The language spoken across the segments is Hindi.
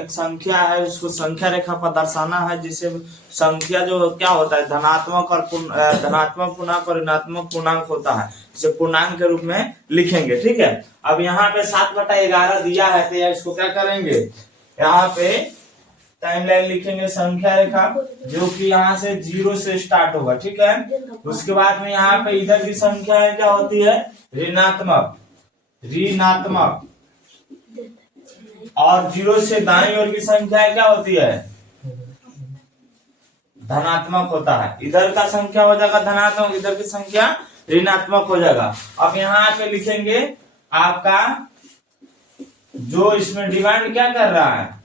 एक संख्या है, उसको संख्या रेखा पर दर्शाना है, जिसे संख्या जो क्या होता है धनात्मक और धनात्मक पूर्णांक और ऋणात्मक पूर्णांक होता है, जिसे पूर्णांक के रूप में लिखेंगे। ठीक है, अब यहाँ पे 7/11 दिया है, तो इसको क्या करेंगे, यहाँ पे टाइमलाइन लिखेंगे संख्या रेखा, जो कि यहाँ से 0 से स्टार्ट होगा। ठीक है, उसके बाद में यहाँ पे इधर की संख्या है क्या होती है ऋणात्मक, और 0 से दाईं ओर की संख्या क्या होती है धनात्मक होता है। इधर का संख्या हो जाएगा धनात्मक, इधर की संख्या ऋणात्मक हो जाएगा। अब यहाँ पे लिखेंगे आपका जो इसमें डिमांड क्या कर रहा है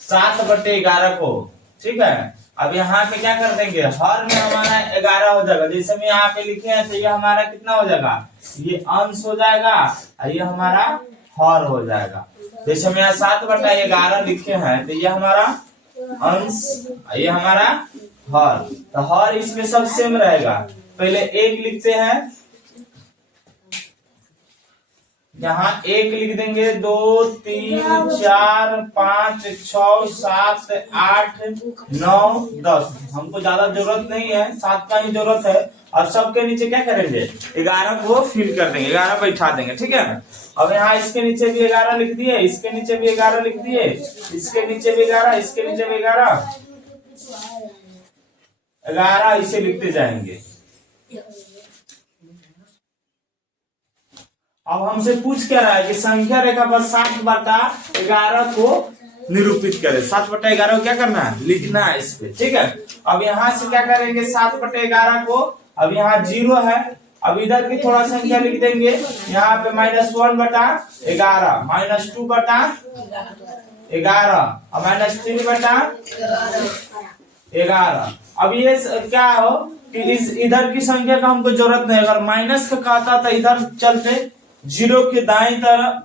7/11 को। ठीक है, अब यहाँ पे क्या कर देंगे हर में हमारा 11 हो जाएगा। जैसे मैं यहाँ पे लिखे हैं तो ये हमारा कितना हो जाएगा, ये अंश हो जाएगा और ये हमारा हर हो जाएगा। जैसे हम यहाँ 7/11 लिखे हैं तो ये हमारा अंश, ये हमारा हर, तो हर इसमें सब सेम रहेगा। पहले 1 लिखते हैं, यहाँ 1 लिख देंगे, 2 3 4 5 6 7 8 9 10। हमको ज्यादा जरूरत नहीं है, 7 का ही जरूरत है। और सबके नीचे क्या करेंगे 11 को फिल कर देंगे, 11 बैठा देंगे। ठीक है, अब यहाँ इसके नीचे भी 11 लिख दिए, इसके नीचे भी 11 लिख दिए, इसके नीचे भी 11, इसके नीचे भी 11 इसे लिखते जाएंगे। अब हमसे पूछ क्या रहा है कि संख्या रेखा पर 7/11 को निरूपित करें। 7/11 को क्या करना है लिखना है इस पे। ठीक है, अब यहाँ से क्या करेंगे 7/11 को, अब यहाँ 0 है, अब इधर की थोड़ा संख्या लिख देंगे, यहाँ पे -1/11, -2/11 और -3/11। अब ये क्या हो कि इस इधर की संख्या का हमको जरूरत नहीं, अगर माइनस का कहता था इधर चलते 0 के दाएं तरफ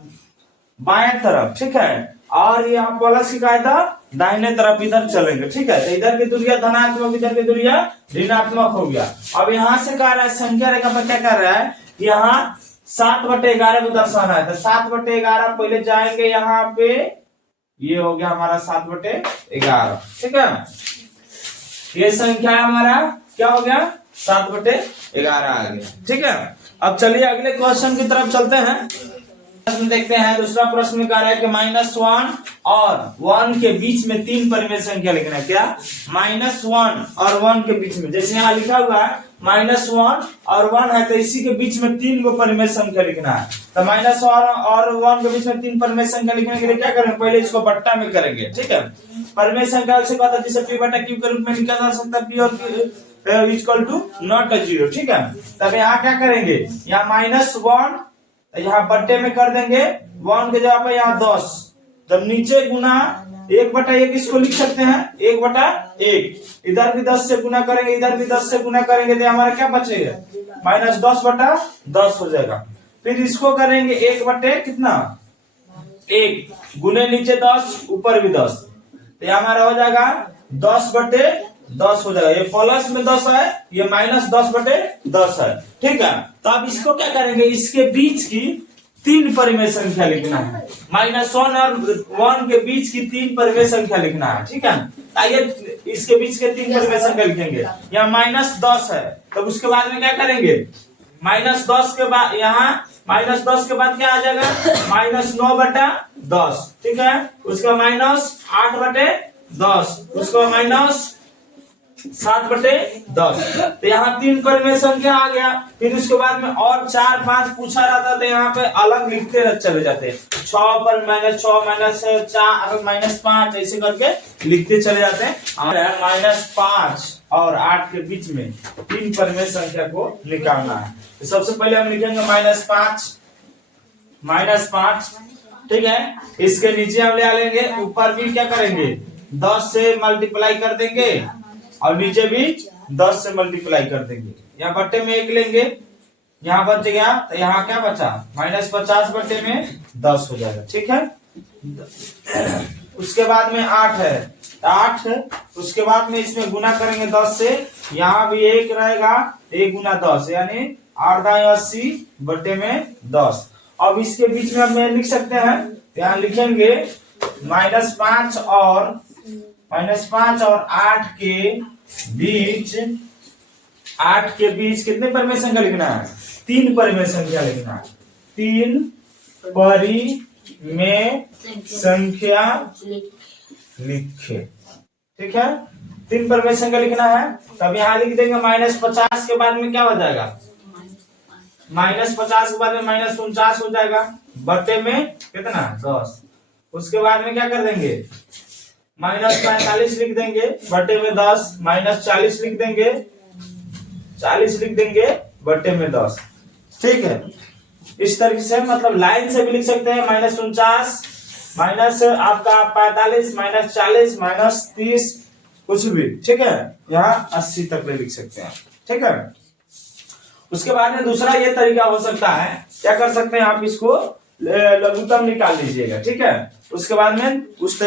बाएं तरफ। ठीक है, और यहाँ प्लस की कहा था दाहिने तरफ इधर चलेंगे। ठीक है, तो इधर की दूरिया धनात्मक, इधर की दूरिया ऋणात्मक हो गया। अब यहाँ से कह रहा है संख्या रेखा पर क्या कर रहा है, यहाँ 7/11 को दर्शाना है, तो 7/11 पहले जाएंगे यहाँ पे, ये हो गया हमारा 7/11। ठीक है, ये संख्या हमारा क्या हो गया 7/11 आ गया। ठीक है, अब चलिए अगले क्वेश्चन की तरफ चलते हैं। प्रश्न देखते हैं, दूसरा प्रश्न कह रहा है कि -1 और 1 के बीच में 3 परिमेय संख्या लिखना है। क्या -1 और 1 के बीच में, जैसे यहाँ लिखा हुआ है -1 और 1 है, तो इसी के बीच में 3 गो परिमेय संख्या लिखना है। तो -1 और 1 के बीच में 3 परिमेय संख्या लिखने के लिए क्या करेंगे, पहले इसको बट्टा में करेंगे। ठीक है, परिमेय संख्या उसे कहता है जिसे P/Q के रूप में लिखा जा सकता है, P और इक्वल टू नॉट 0। ठीक है, तब यहाँ क्या करेंगे, यहाँ -1 यहाँ बट्टे में कर देंगे, 1 के जगह पे यहाँ 10, जब नीचे गुना 1/1 इसको लिख सकते हैं, 1/1। इधर भी 10 से गुना करेंगे, इधर भी 10 से गुना करेंगे, तो हमारा क्या बचेगा -10/10 हो जाएगा। फिर इसको करेंगे 1/1 गुने नीचे 10 ऊपर भी 10, तो हमारा हो जाएगा 10/10 हो जाएगा। ये प्लस में 10 है, ये -10/10 है। ठीक है, तो अब इसको क्या करेंगे, इसके बीच की 3 परिमेय संख्या लिखना है। -1 और 1 के बीच की 3 परिमेय संख्या लिखना है। ठीक है, आइए इसके बीच के 3 परिमेय संख्या लिखेंगे। यहाँ -10 है, तब उसके बाद में क्या करेंगे, -10 के बाद यहाँ -10 के बाद क्या आ जाएगा -9/10। ठीक है, उसका -8/10, उसका -7/10। तो यहाँ 3 परिमेय संख्या आ गया। फिर उसके बाद में और 4 5 पूछा रहता, तो यहाँ पे अलग लिखते चले जाते, 6 पर -6 -4 -5 ऐसे करके लिखते चले जाते हैं। -5 और 8 के बीच में 3 परिमेय संख्या को निकालना है। तो सबसे पहले हम लिखेंगे -5। ठीक है, इसके नीचे हम ले लेंगे, ऊपर भी क्या करेंगे 10 से मल्टीप्लाई कर देंगे और नीचे भी 10 से मल्टीप्लाई कर देंगे। यहाँ बट्टे में 1 लेंगे, यहाँ बच गया, तो यहाँ क्या बचा -50 बट्टे में 10 हो जाएगा। ठीक है, उसके बाद में 8 है, 8 उसके बाद में इसमें गुना करेंगे 10 से, यहाँ भी 1 रहेगा, 1 गुना 10 यानी 8 दाएं 80 बट्टे में 10। अब इसके बीच में हम लिख सकते हैं, यहाँ लिखेंगे -5 और -5 और 8 के बीच कितने परिमेय संख्या लिखना है? 3 परिमेय संख्या लिखना है। 3 परिमेय संख्या लिखे, ठीक है। 3 परिमेय संख्या लिखना है। तब यहाँ लिख देंगे -50 के बाद में क्या हो जाएगा? -50 के बाद में -49 हो जाएगा, बटे में कितना? 10। उसके बाद में क्या कर देंगे? -45 लिख देंगे, बटे में 10, -40 लिख देंगे, 40 लिख देंगे, बटे में 10, ठीक है। इस तरीके से मतलब लाइन से भी लिख सकते हैं, -49 माइनस आपका 45 -40 -30 कुछ भी, ठीक है। यहाँ 80 तक ले लिख सकते हैं, ठीक है। उसके बाद में दूसरा ये तरीका हो सकता है, क्या कर सकते हैं आप, इसको लघुत्तम निकाल लीजिएगा, ठीक है। उसके बाद में उस